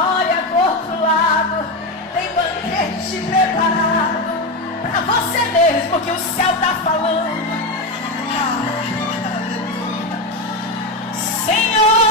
vitória do outro lado. Tem banquete preparado para você mesmo, que o céu está falando. Senhor,